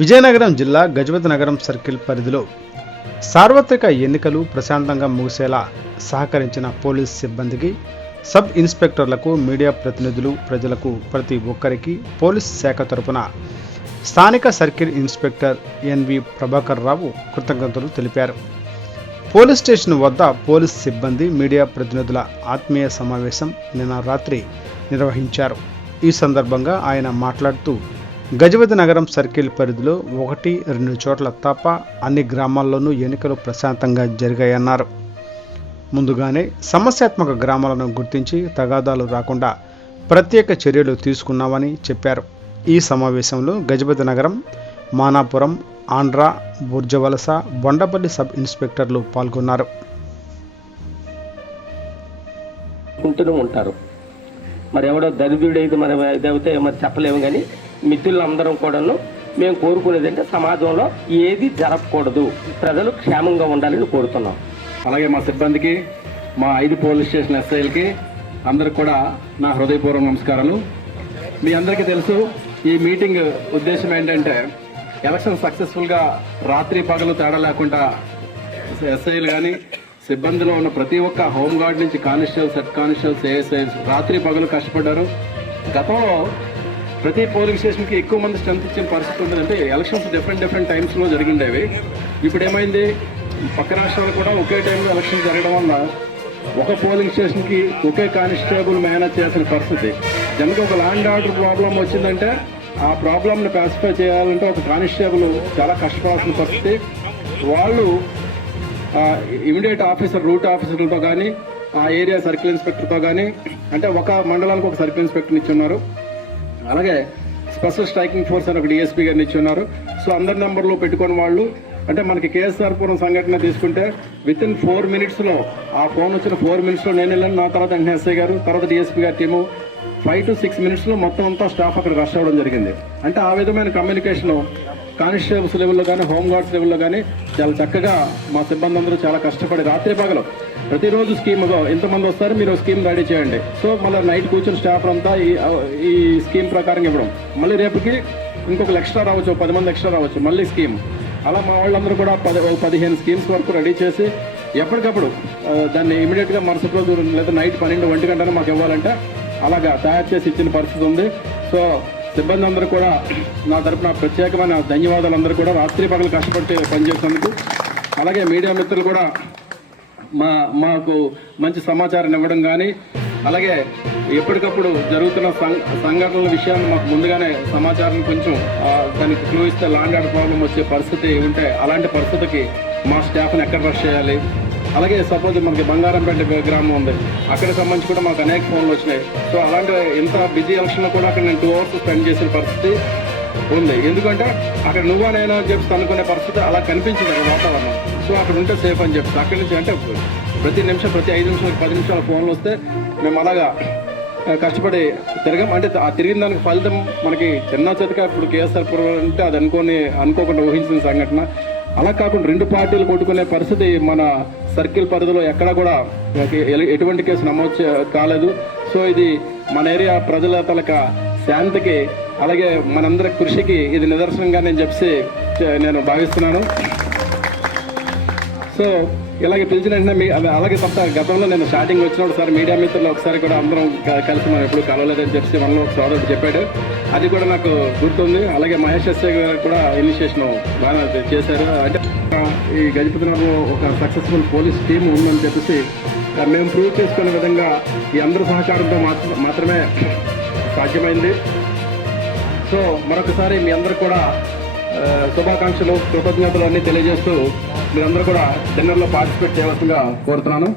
విజయనగరం జిల్లా గజపతి నగరం సర్కిల్ పరిధిలో సార్వత్రిక ఎన్నికలు ప్రశాంతంగా ముగిసేలా సహకరించిన పోలీస్ సిబ్బందికి, సబ్ ఇన్స్పెక్టర్లకు, మీడియా ప్రతినిధులు, ప్రజలకు ప్రతి ఒక్కరికి పోలీస్ శాఖ తరపున స్థానిక circle inspector N V Prabhakar Rao కృతజ్ఞతలు తెలిపారు. పోలీస్ స్టేషన్ వద్ద పోలీస్ సిబ్బంది, మీడియా ప్రతినిధుల ఆత్మీయ సమావేశం నిన్న రాత్రి నిర్వహించారు. ఈ సందర్భంగా ఆయన మాట్లాడుతూ గజపతి నగరం సర్కిల్ పరిధిలో 1-2 చోట్ల తప్ప అన్ని గ్రామాల్లోనూ ఎన్నికలు ప్రశాంతంగా జరిగాయన్నారు. ముందుగానే సమస్యాత్మక గ్రామాలను గుర్తించి తగాదాలు రాకుండా ప్రత్యేక చర్యలు తీసుకున్నామని చెప్పారు. ఈ సమావేశంలో గజపతి నగరం, మానాపురం, ఆంధ్ర, బుర్జవలస, బొండపల్లి సబ్ ఇన్స్పెక్టర్లు పాల్గొన్నారు. ఉంటారు మరి ఎవడో దరిద్రుడైతే మరి ఇదైతే మరి చెప్పలేము. కానీ మిత్రులందరం కూడాను మేము కోరుకునేది అంటే సమాజంలో ఏది జరగకూడదు, ప్రజలు క్షేమంగా ఉండాలని కోరుతున్నాం. అలాగే మా సిబ్బందికి, మా 5 పోలీస్ స్టేషన్ ఎస్ఐలకి అందరికి కూడా నా హృదయపూర్వక నమస్కారాలు. మీ అందరికీ తెలుసు, ఈ మీటింగ్ ఉద్దేశం ఏంటంటే ఎలక్షన్ సక్సెస్ఫుల్గా రాత్రి పగలు తేడా లేకుండా ఎస్ఐలు కానీ సిబ్బందిలో ఉన్న ప్రతి ఒక్క హోంగార్డ్ నుంచి కానిస్టేబుల్స్, హెడ్ కానిస్టేబుల్స్, ఏఎస్ఐస్ రాత్రి పగలు కష్టపడ్డారు. గతంలో ప్రతి పోలింగ్ స్టేషన్కి ఎక్కువ మంది స్ట్రెంత్ ఇచ్చిన పరిస్థితి ఉంటుందంటే ఎలక్షన్స్ డిఫరెంట్ టైమ్స్లో జరిగిండేవి. ఇప్పుడు ఏమైంది, పక్క రాష్ట్రాలు కూడా ఒకే టైంలో ఎలక్షన్ జరగడం వల్ల ఒక పోలింగ్ స్టేషన్కి ఒకే కానిస్టేబుల్ మేనేజ్ చేసిన పరిస్థితి. జనరల్గా ఒక ల్యాండ్ ఆర్డర్ ప్రాబ్లం వచ్చిందంటే ఆ ప్రాబ్లమ్ని పాసిఫై చేయాలంటే ఒక కానిస్టేబుల్ చాలా కష్టపడాల్సిన పరిస్థితి. వాళ్ళు ఇమీడియట్ ఆఫీసర్, రూట్ ఆఫీసర్లతో కానీ ఆ ఏరియా సర్కిల్ ఇన్స్పెక్టర్తో కానీ, అంటే ఒక మండలానికి ఒక సర్కిల్ ఇన్స్పెక్టర్ని ఇచ్చున్నారు. అలాగే స్పెషల్ స్ట్రైకింగ్ ఫోర్స్ అని ఒక డిఎస్పీ గారిని ఇచ్చున్నారు. సో అందరి నెంబర్లో పెట్టుకుని వాళ్ళు, అంటే మనకి కేఎస్ఆర్పురం సంఘటన తీసుకుంటే వితిన్ 4 minutesలో ఆ ఫోన్ వచ్చిన 4 minutesలో నేను వెళ్ళాను, నా తర్వాత వెంటనే ఎస్ఐ గారు, తర్వాత డిఎస్పీ గారి టీము 5 to 6 minutesలో మొత్తం అంతా స్టాఫ్ అక్కడ రష్ అవ్వడం జరిగింది. అంటే ఆ విధమైన కమ్యూనికేషను కానిస్టేబుల్స్ లెవెల్లో కానీ, హోంగార్డ్స్ లెవెల్లో కానీ చాలా చక్కగా మా సిబ్బంది అందరూ చాలా కష్టపడి రాత్రి పగలు ప్రతిరోజు స్కీమ్గా ఇంతమంది వస్తారు, మీరు స్కీమ్ రెడీ చేయండి. సో మళ్ళీ నైట్ కూర్చొని స్టాఫ్ అంతా ఈ స్కీమ్ ప్రకారం ఇవ్వడం, మళ్ళీ రేపుకి ఇంకొక ఎక్స్ట్రా రావచ్చు, 10 మంది ఎక్స్ట్రా రావచ్చు, మళ్ళీ స్కీమ్. అలా మా వాళ్ళందరూ కూడా 15 స్కీమ్స్ వరకు రెడీ చేసి ఎప్పటికప్పుడు దాన్ని ఇమీడియట్గా మరుసటి రోజు లేదా నైట్ 12-1 గంటనే మాకు ఇవ్వాలంటే అలాగా తయారు చేసి ఇచ్చిన పరిస్థితి ఉంది. సో సిబ్బంది అందరూ కూడా నా తరపున ప్రత్యేకమైన ధన్యవాదాలు. అందరూ కూడా రాత్రి పగలు కష్టపడి పనిచేసేందుకు. అలాగే మీడియా మిత్రులు కూడా మాకు మంచి సమాచారం ఇవ్వడం కానీ, అలాగే ఎప్పటికప్పుడు జరుగుతున్న సంఘటనల విషయాన్ని మాకు ముందుగానే సమాచారం కొంచెం దానికి క్లూ ఇస్తే ల్యాండ్ ఆర్డర్ ప్రాబ్లం వచ్చే పరిస్థితి ఉంటే అలాంటి పరిస్థితికి మా స్టాఫ్ని ఎక్కడ రష్ చేయాలి. అలాగే సపోజ్ మనకి బంగారంపేట గ్రామం ఉంది, అక్కడ సంబంధించి కూడా మాకు అనేక ఫోన్లు వచ్చినాయి. సో అలాంటి ఇంత బిజీ ఎలక్షన్లో కూడా అక్కడ నేను 2 hours స్పెండ్ చేసిన పరిస్థితి ఉంది. ఎందుకంటే అక్కడ నువ్వా నేనా చెప్పి అనుకునే పరిస్థితి అలా కనిపించింది అక్కడ వాతావరణం. సో అక్కడ ఉంటే సేఫ్ అని చెప్పి అక్కడి నుంచి, అంటే ప్రతి నిమిషం, ప్రతి 5 నిమిషాలకు 10 నిమిషాల ఫోన్లు వస్తే మేము అలాగా కష్టపడి తిరగం. అంటే ఆ తిరిగిన దానికి ఫలితం మనకి చిన్న చితక ఇప్పుడు కేఎస్ఆర్పురం అంటే అది అనుకోకుండా ఊహించిన సంఘటన. అలా కాకుండా 2 పార్టీలు కొట్టుకునే పరిస్థితి మన సర్కిల్ పరిధిలో ఎక్కడా కూడా ఎటువంటి కేసు నమోదు కాలేదు. సో ఇది మన ఏరియా ప్రజల తలక శాంతికి, అలాగే మనందరి కృషికి ఇది నిదర్శనంగా నేను భావిస్తున్నాను. సో ఇలాగే పిలిచిన వెంటనే అలాగే తప్ప గతంలో నేను స్టార్టింగ్ వచ్చినప్పుడు సార్ మీడియా మిత్రులు ఒకసారి కూడా అందరం కలిసి మనం ఎప్పుడు కలవలేదని చెప్పి మనలో ఒక సోదరుడు చెప్పాడు, అది కూడా నాకు గుర్తుంది. అలాగే మహేష్ ఎస్ఐ గారు కూడా ఇనిషియేషన్ బాగా చేశారు. అంటే ఈ గజపతి నగరంలో ఒక సక్సెస్ఫుల్ పోలీస్ టీమ్ ఉందని చెప్పేసి మేము ప్రూవ్ చేసుకునే విధంగా ఈ అందరి సహకారంతో మాత్రమే సాధ్యమైంది. సో మరొకసారి మీ అందరూ కూడా శుభాకాంక్షలు, కృతజ్ఞతలు అన్నీ తెలియజేస్తూ మీరందరూ కూడా డిన్నర్లో పార్టిసిపేట్ చేయవలసిందిగా కోరుతున్నాను.